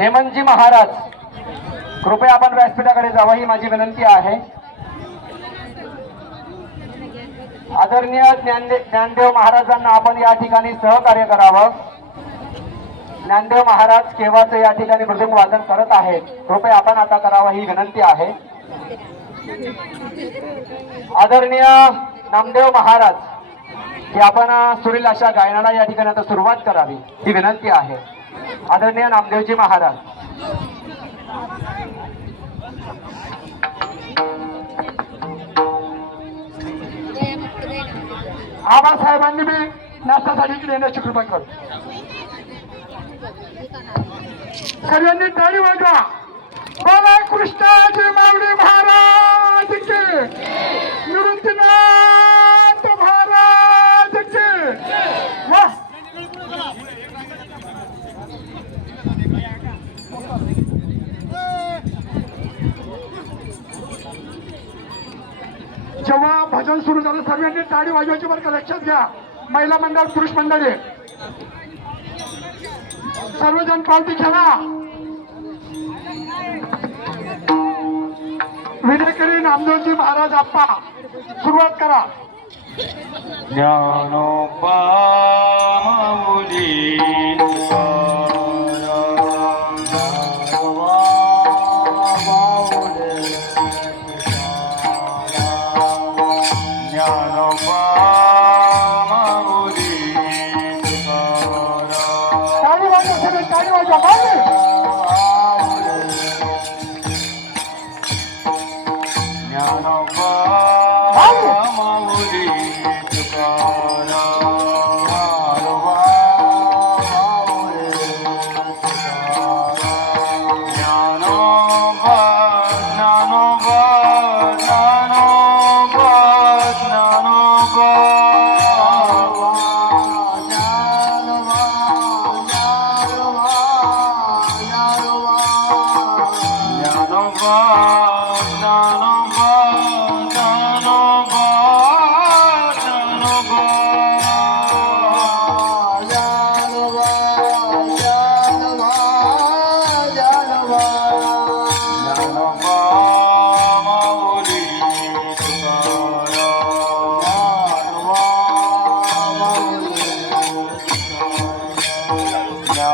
हेमंतजी महाराज कृपया आपण व्यासपीठाकडे जावा ही माझी विनंती आहे. आदरणीय ज्ञानदे ज्ञानदेव महाराजांना आपण या ठिकाणी सहकार्य करावं. ज्ञानदेव महाराज केव्हाच या ठिकाणी मृदुंग वादन करत आहेत कृपया आपण आता करावं ही विनंती आहे. आदरणीय नामदेव महाराज की आपण सुरील अशा गायनाला या ठिकाणी आता सुरुवात करावी ही विनंती आहे. आदरणीय नामदेवजी महाराज. आबासाहेबांनी मी नाश्त्यासाठी इकडे येण्याची कृपा करू सगळ्यांनी टाळी वाजवा. बोला कृष्णाची मावडी महाराज की निवृत्तीनाथ महाराज की वाह जेव्हा भजन सुरू झालं सर्वांनी टाळी वाजवायची बरं का लक्षात घ्या. महिला मंडळ पुरुष मंडळी. सर्वजण पावती खेळा विनेकरी नामदेवजी महाराज आप्पा सुरुवात करा. ज्ञानोपा माऊली ज्ञानोपा माऊली तुका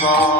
song.